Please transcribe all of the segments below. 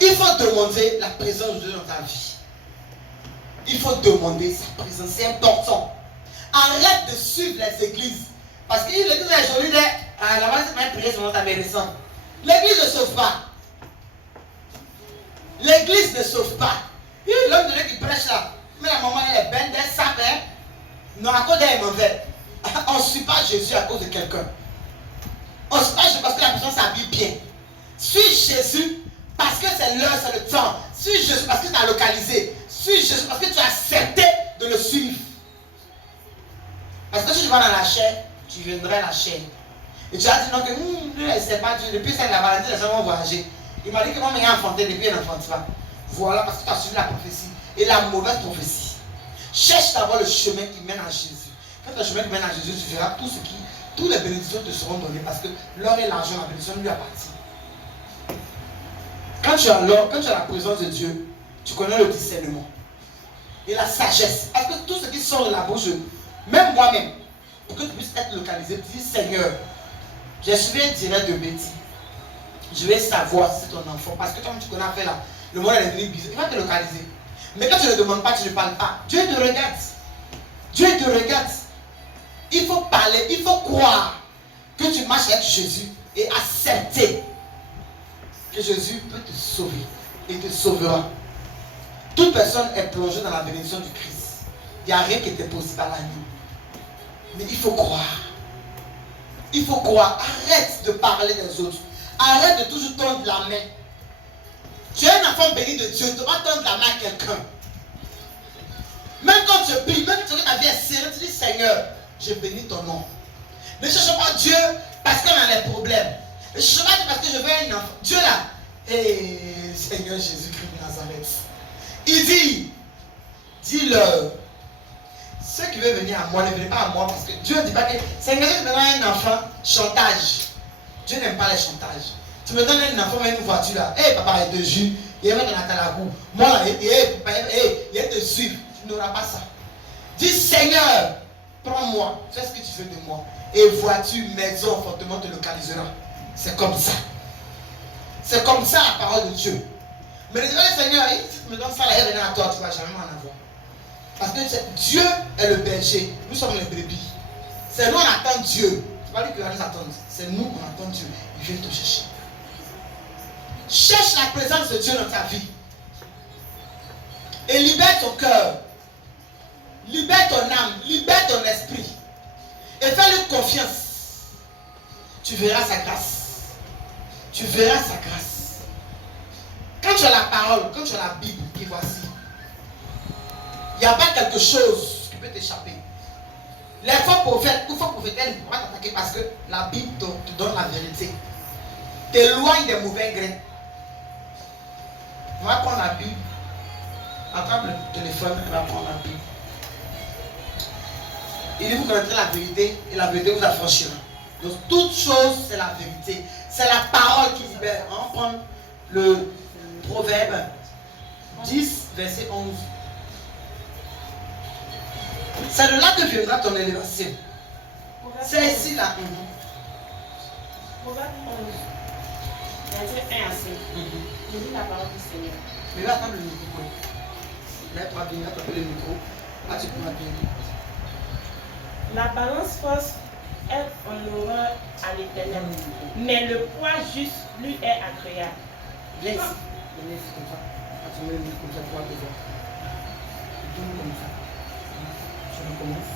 Il faut demander la présence de Dieu dans ta vie. Il faut demander sa présence, c'est important. Arrête de suivre les églises. Parce que l'église est jolie, là-bas, c'est pas prier sur notre adolescent. L'église ne sauve pas. L'église ne sauve pas. L'homme de Dieu qui prêche là, mais la maman elle est belle, elle sape, hein. Non, à cause d'elle est mauvaise. On ne suit pas Jésus à cause de quelqu'un. On ne suit pas Jésus parce que la personne s'habille bien. Suis Jésus parce que c'est l'heure, c'est le temps. Suis Jésus parce que tu as localisé. Suis Jésus parce que tu as accepté de le suivre. Parce que si tu vas dans la chair, tu viendrais la chair. Et tu as dit non que lui, c'est pas Dieu. Depuis ça, la maladie, les gens vont voyager. Il m'a dit que moi, il a enfanté depuis il n'enfante pas. Voilà, parce que tu as suivi la prophétie. Et la mauvaise prophétie. Cherche d'abord le chemin qui mène à Jésus. Quand le chemin qui mène à Jésus, tu verras tous les bénédictions te seront données parce que l'or et l'argent, la bénédiction lui appartient. Quand tu as l'or, quand tu as la présence de Dieu, tu connais le discernement et la sagesse. Parce que tout ce qui sort de la bouche, même moi-même, pour que tu puisses être localisé, tu dis Seigneur, j'ai suivi un direct de Betty. Je vais savoir si c'est ton enfant. Parce que comme tu connais à faire là, le monde est devenu bizarre. Il va te localiser. Mais quand tu ne demandes pas, tu ne parles pas. Dieu te regarde. Dieu te regarde. Il faut parler, il faut croire que tu marches avec Jésus et accepter que Jésus peut te sauver et te sauvera. Toute personne est plongée dans la bénédiction du Christ. Il n'y a rien qui était possible à l'année. Mais il faut croire. Il faut croire. Arrête de parler des autres. Arrête de toujours tendre la main. Tu es un enfant béni de Dieu. Tu dois tendre la main à quelqu'un. Même quand tu pries, même quand ta vie est serrée, tu dis Seigneur, je bénis ton nom. Ne cherche pas Dieu parce qu'on a des problèmes. Ne cherche pas Dieu parce que je veux un enfant. Dieu là, Seigneur Jésus-Christ de Nazareth. Il dit, dis-leur, ceux qui veulent venir à moi, ne venez pas à moi parce que Dieu ne dit pas que Seigneur, je me donne un enfant, chantage. Dieu n'aime pas les chantages. Tu me donnes un enfant, mais une voiture là. Papa, il te jure, il va te mettre dans la cour. Moi là, il te suivre. Tu n'auras pas ça. Dis Seigneur, prends-moi, fais ce que tu veux de moi. Et voiture, maison, fortement te localisera. C'est comme ça. C'est comme ça la parole de Dieu. Mais le Seigneur, si tu me donnes ça là, il va venir à toi, tu ne vas jamais m'en avoir. Parce que Dieu est le berger. Nous sommes les brebis. C'est nous on attend Dieu. C'est pas lui qui va nous attendre. C'est nous qu'on attend Dieu. Il vient te chercher. Cherche la présence de Dieu dans ta vie. Et libère ton cœur. Libère ton âme. Libère ton esprit. Et fais-lui confiance. Tu verras sa grâce. Tu verras sa grâce. Quand tu as la parole, quand tu as la Bible, et voici. Il n'y a pas quelque chose qui peut t'échapper. Les faux prophètes, ou faux prophètes, elles ne pourront pas t'attaquer parce que la Bible te donne la vérité. T'éloigne des mauvais grains. On va prendre la Bible. Attrape le téléphone, on va prendre la Bible. Il dit vous connaîtrez la vérité et la vérité vous affranchira. Donc toute chose c'est la vérité. C'est la parole qui libère. On va prendre le Proverbe 10, verset 11. C'est de là que viendra ton élévation. C'est ici là. Proverbe 11, verset 1 à 5. Je lis la parole du Seigneur. Mais là, attends le micro. Là, tu vas venir taper le micro. Là, tu pourras bien lire. La balance fausse est en horreur à l'Éternel, mais le poids juste lui est agréable. Viens ici. Viens ici comme ça. Quand tu mets le micro comme ça, tu vas te voir. Tu tournes comme ça. Tu recommences.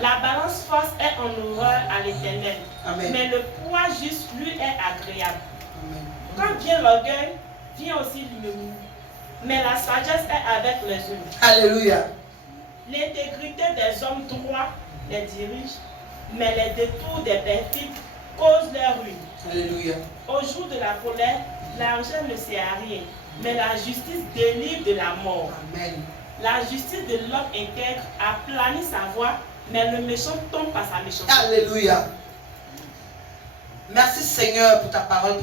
La balance fausse est en horreur à l'Éternel, mais le poids juste lui est agréable. Amen. Quand vient l'orgueil, vient aussi l'ignominie, mais la sagesse est avec les hommes. Alléluia. L'intégrité des hommes droits les dirige, mais les détours des perfides causent leur ruine. Alléluia. Au jour de la colère, l'argent ne sert à rien, mais la justice délivre de la mort. Amen. La justice de l'homme intègre aplanit sa voie, mais le méchant tombe par sa méchanceté. Alléluia. Merci Seigneur pour ta parole.